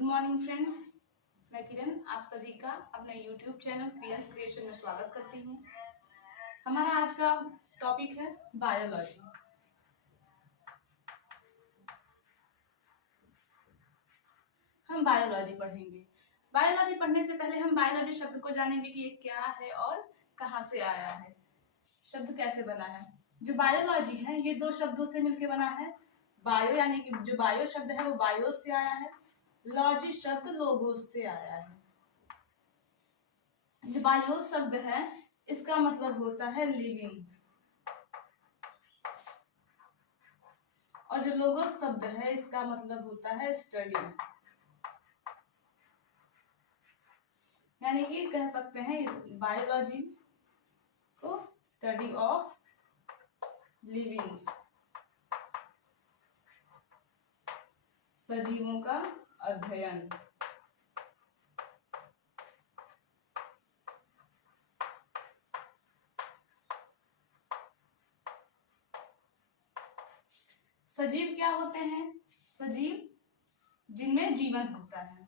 Good morning friends, मैं किरण आप सभी का अपने यूट्यूब चैनल किरण's क्रिएशन में स्वागत करती हूँ। हमारा आज का टॉपिक है बायोलॉजी। हम बायोलॉजी पढ़ेंगे। बायोलॉजी पढ़ने से पहले हम बायोलॉजी शब्द को जानेंगे कि ये क्या है और कहाँ से आया है, शब्द कैसे बना है। जो बायोलॉजी है ये दो शब्दों से मिलकर बना है। बायो यानी कि जो बायो शब्द है वो बायो से आया है, लॉजी शब्द लोगोस से आया है। जो बायो शब्द है इसका मतलब होता है लिविंग, और जो लोगोस शब्द है इसका मतलब होता है स्टडी। यानी कि कह सकते हैं बायोलॉजी को स्टडी ऑफ लिविंग्स, सजीवों का अध्ययन। सजीव क्या होते हैं? सजीव जिनमें जीवन होता है,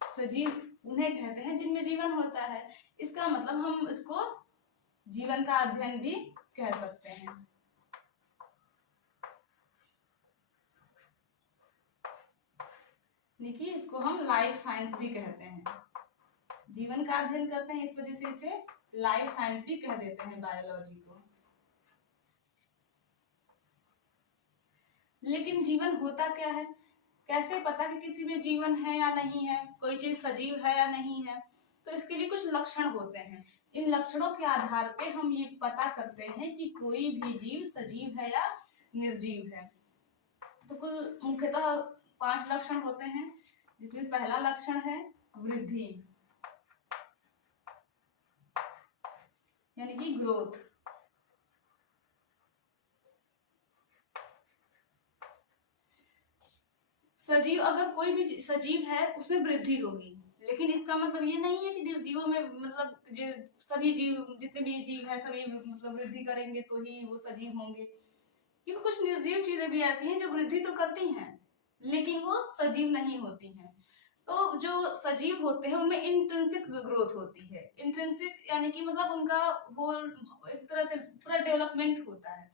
सजीव उन्हें कहते हैं जिनमें जीवन होता है। इसका मतलब हम इसको जीवन का अध्ययन भी कह सकते हैं। देखिए इसको हम लाइफ साइंस भी कहते हैं। जीवन का अध्ययन करते हैं इस वजह से इसे लाइफ साइंस भी कह देते हैं बायोलॉजी को। लेकिन जीवन होता क्या है? कैसे पता कि किसी में जीवन है या नहीं है, कोई चीज सजीव है या नहीं है? तो इसके लिए कुछ लक्षण होते हैं। इन लक्षणों के आधार पे हम ये पता करते हैं कि कोई भी जीव सजीव है या निर्जीव है। तो कुल मुख्यतः 5 लक्षण होते हैं, जिसमें पहला लक्षण है वृद्धि, यानी कि ग्रोथ। सजीव, अगर कोई भी सजीव है उसमें वृद्धि होगी, लेकिन इसका मतलब ये नहीं है कि निर्जीवों में मतलब सभी जीव, जितने भी जीव हैं सभी मतलब वृद्धि करेंगे तो ही वो सजीव होंगे। क्योंकि कुछ निर्जीव चीजें भी ऐसी हैं जो वृद्धि तो करती हैं लेकिन वो सजीव नहीं होती हैं। तो जो सजीव होते हैं उनमें इंट्रिंसिक ग्रोथ होती है। इंट्रिंसिक यानी कि मतलब उनका वो एक तरह से पूरा डेवलपमेंट होता है।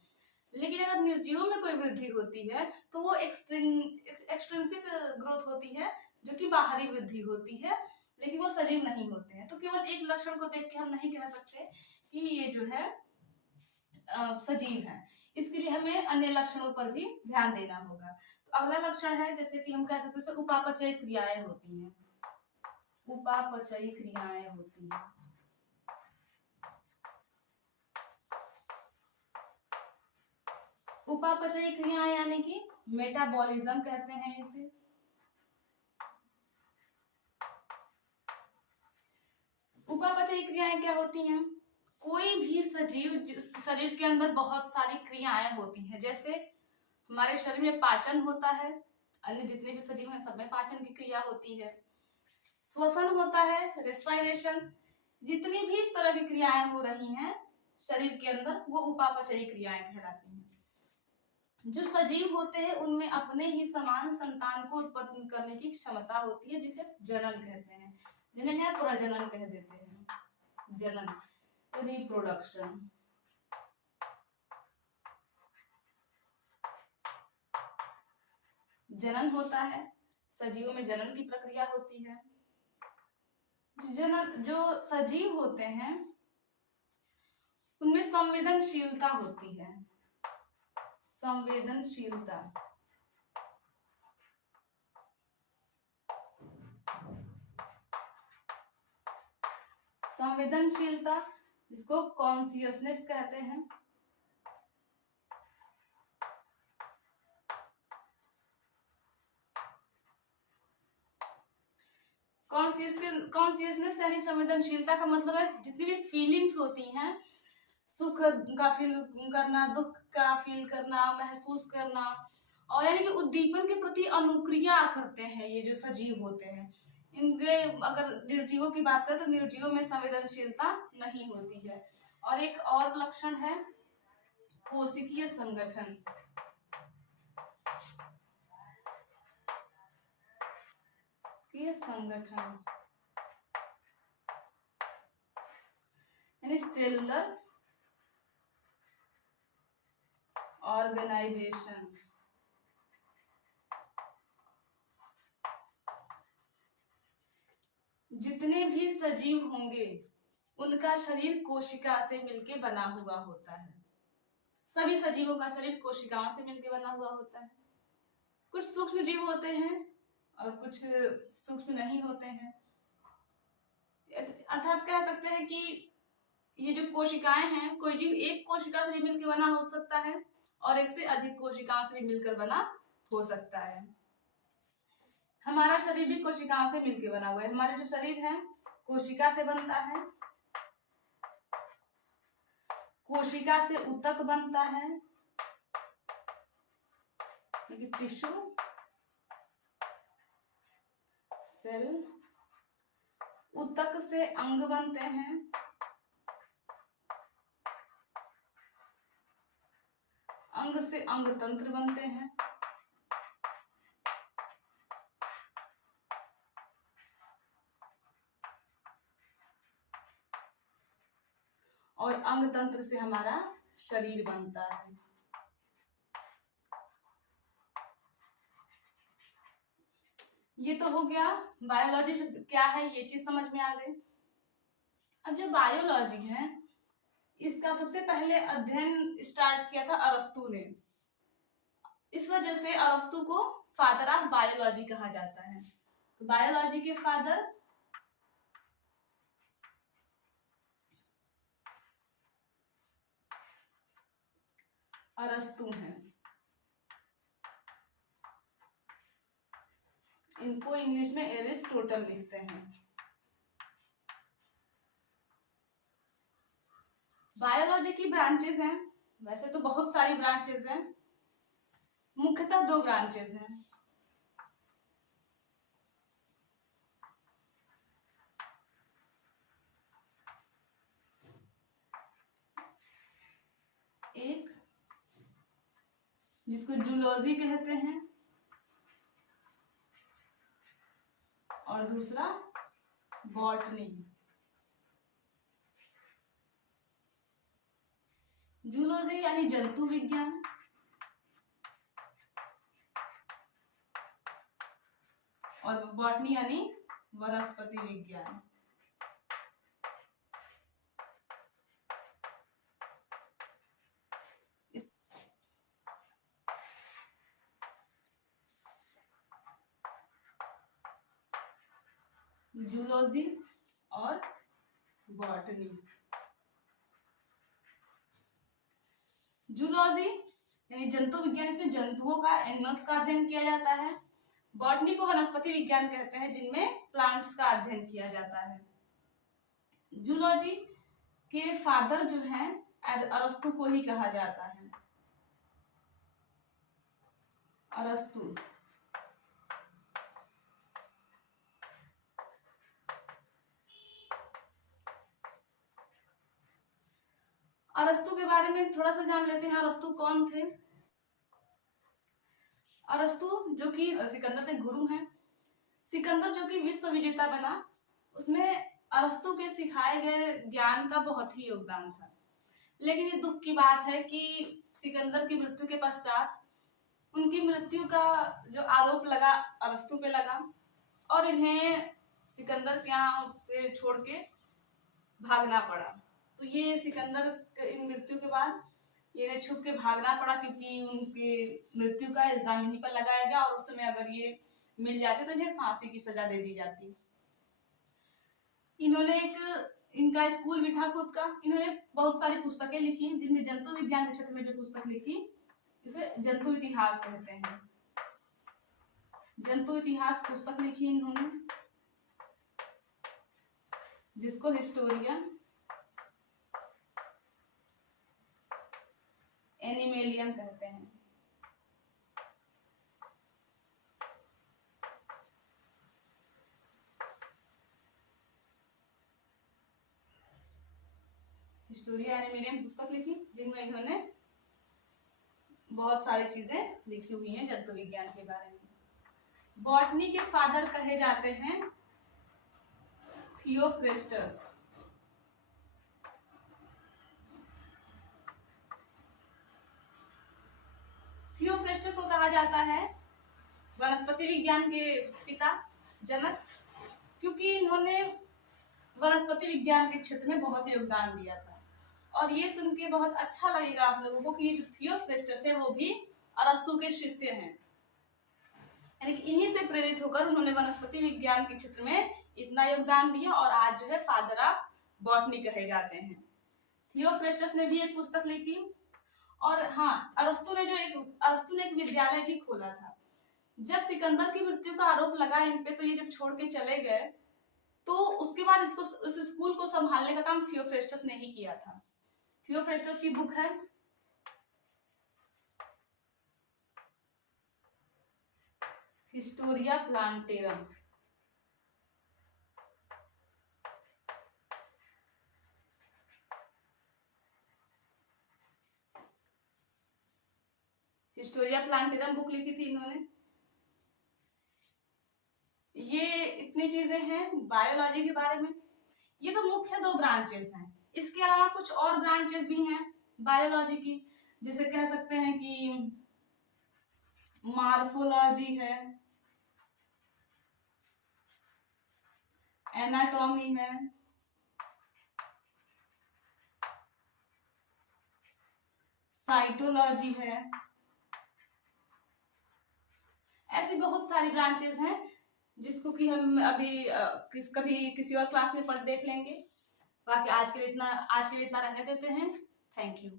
लेकिन अगर निर्जीवों में कोई वृद्धि होती है तो वो एक्सट्रिंसिक ग्रोथ होती है, जो कि बाहरी वृद्धि होती है, लेकिन वो सजीव नहीं होते हैं। तो केवल एक लक्षण को देख के हम नहीं कह सकते कि ये जो है सजीव है। इसके लिए हमें अन्य लक्षणों पर भी ध्यान देना होगा। तो अगला लक्षण है, जैसे कि हम कह सकते हैं उपापचयी क्रियाएं होती हैं। उपापचयी क्रियाएं होती हैं। उपापचयी क्रियाएं यानी कि मेटाबॉलिज्म कहते हैं इसे। उपापचयी क्रियाएं क्या होती हैं? कोई भी सजीव शरीर के अंदर बहुत सारी क्रियाएं होती हैं। जैसे हमारे शरीर में पाचन होता है, अन्य जितने भी सजीव हैं सब में पाचन की क्रिया होती है। श्वसन होता है, रेस्पिरेशन। जितनी भी इस तरह की क्रियाएं हो रही हैं शरीर के अंदर वो उपापचयी क्रियाएं कहलाती हैं। जो सजीव होते हैं उनमें अपने ही समान संतान को उत्पन्न करने की क्षमता होती है, जिसे जनन कहते हैं। जनन या प्रजनन कह देते हैं। जनन, रिप्रोडक्शन। जनन होता है, सजीवों में जनन की प्रक्रिया होती है। जनन, जो सजीव होते हैं उनमें संवेदनशीलता होती है। संवेदनशीलता, संवेदनशीलता जिसको कॉन्शियसनेस कहते हैं। कॉन्शियसनेस यानी संवेदनशीलता का मतलब है जितनी भी फीलिंग्स होती हैं, सुख का फील करना, दुख का फील करना, महसूस करना, और यानी कि उद्दीपन के प्रति अनुक्रिया करते हैं ये जो सजीव होते हैं। इनके अगर निर्जीवों की बात करें तो निर्जीवों में संवेदनशीलता नहीं होती है। और एक और लक्षण है कोशिकीय संगठन। कोशिकीय संगठन यानी सेलुलर ऑर्गेनाइजेशन। जितने भी सजीव होंगे उनका शरीर कोशिका से मिलके बना हुआ होता है। सभी सजीवों का शरीर कोशिकाओं से मिलके बना हुआ होता है। कुछ सूक्ष्म जीव होते हैं और कुछ सूक्ष्म नहीं होते हैं। अर्थात कह सकते हैं कि ये जो कोशिकाएं हैं, कोई जीव एक कोशिका से भी मिलकर बना हो सकता है और एक से अधिक कोशिकाओं से भी मिलकर बना हो सकता है। हमारा शरीर भी कोशिकाओं से मिलकर बना हुआ है। हमारा जो शरीर है कोशिका से बनता है, कोशिका से ऊतक बनता है, टिश्यू, सेल, ऊतक से अंग बनते हैं, अंग से अंग तंत्र बनते हैं, और अंग तंत्र से हमारा शरीर बनता है। ये तो हो गया बायोलॉजी शब्द क्या है, ये चीज समझ में आ गई। अब जो बायोलॉजी है इसका सबसे पहले अध्ययन स्टार्ट किया था अरस्तु ने। इस वजह से अरस्तु को फादर ऑफ बायोलॉजी कहा जाता है। तो बायोलॉजी के फादर अरस्तु हैं। इनको इंग्लिश में एरिस्टोटल लिखते हैं। बायोलॉजी की ब्रांचेस हैं, वैसे तो बहुत सारी ब्रांचेस हैं, मुख्यतः 2 ब्रांचेस हैं। एक जिसको जूलॉजी कहते हैं और दूसरा बॉटनी। जूलॉजी यानी जंतु विज्ञान और बॉटनी यानी वनस्पति विज्ञान। जूलॉजी और बॉटनी। जूलॉजी यानी जंतु विज्ञान, इसमें जंतुओं का, एनिमल्स का अध्ययन किया जाता है। बॉटनी को वनस्पति विज्ञान कहते हैं, जिनमें प्लांट्स का अध्ययन किया जाता है। जूलॉजी के फादर जो हैं अरस्तु को ही कहा जाता है। अरस्तु अरस्तु के बारे में थोड़ा सा जान लेते हैं। अरस्तु कौन थे? अरस्तु जो कि सिकंदर के गुरु हैं। सिकंदर जो कि विश्व विजेता बना, उसमें अरस्तु के सिखाए गए ज्ञान का बहुत ही योगदान था। लेकिन ये दुख की बात है कि सिकंदर की मृत्यु के पश्चात उनकी मृत्यु का जो आरोप लगा अरस्तु पे लगा और इन्हें सिकंदर के यहाँ से छोड़ के भागना पड़ा। तो ये सिकंदर की मृत्यु के बाद इन्हें छुप के भागना पड़ा, क्योंकि उनके मृत्यु का इल्जाम इन्हीं पर लगाया गया और उस समय अगर ये मिल जाते तो इन्हें फांसी की सजा दे दी जाती। इन्होंने इनका स्कूल भी था खुद का। इन्होंने बहुत सारी पुस्तकें लिखी, जिनमें जंतु विज्ञान के क्षेत्र में जो पुस्तक लिखी उसे जंतु इतिहास कहते हैं। जंतु इतिहास पुस्तक लिखी इन्होंने, जिसको हिस्टोरियन एनिमेलियन कहते हैं। हिस्टोरिया एनिमेलियन पुस्तक लिखी, जिनमें इन्होंने बहुत सारी चीजें लिखी हुई हैं जंतु विज्ञान के बारे में। बॉटनी के फादर कहे जाते हैं थियोफ्रेस्टस। थियोफ्रेस्टस को कहा जाता है वनस्पति विज्ञान के पिता, जनक, क्योंकि इन्होंने वनस्पति विज्ञान के क्षेत्र में बहुत योगदान दिया था। और ये सुन के बहुत अच्छा लगेगा आप लोगों को कि ये जो थियोफ्रेस्टस है वो भी अरस्तु के शिष्य हैं, यानी कि इन्हीं से प्रेरित होकर उन्होंने वनस्पति विज्ञान के क्षेत्र में इतना योगदान दिया और आज जो है फादर ऑफ बॉटनी कहे जाते हैं। थियोफ्रेस्टस ने भी एक पुस्तक लिखी। और हाँ, अरस्तु ने एक विद्यालय भी खोला था। जब सिकंदर की मृत्यु का आरोप लगा इन पे, तो ये जब छोड़ के चले गए, तो उसके बाद उस स्कूल को संभालने का काम थियोफ्रेस्टस ने ही किया था। थियोफ्रेस्टस की बुक है Historia plantarum. Historia plantarum book लिखी थी इन्होंने। ये इतनी चीजें हैं बायोलॉजी के बारे में। ये तो मुख्य 2 ब्रांचेस हैं। इसके अलावा कुछ और ब्रांचेस भी हैं बायोलॉजी की, जैसे कह सकते हैं कि मार्फोलॉजी है, एनाटॉमी है, साइटोलॉजी है। ऐसी बहुत सारी ब्रांचेस हैं जिसको कि हम अभी कभी किसी और क्लास में देख लेंगे। बाकी आज के लिए इतना रहने देते हैं। Thank you.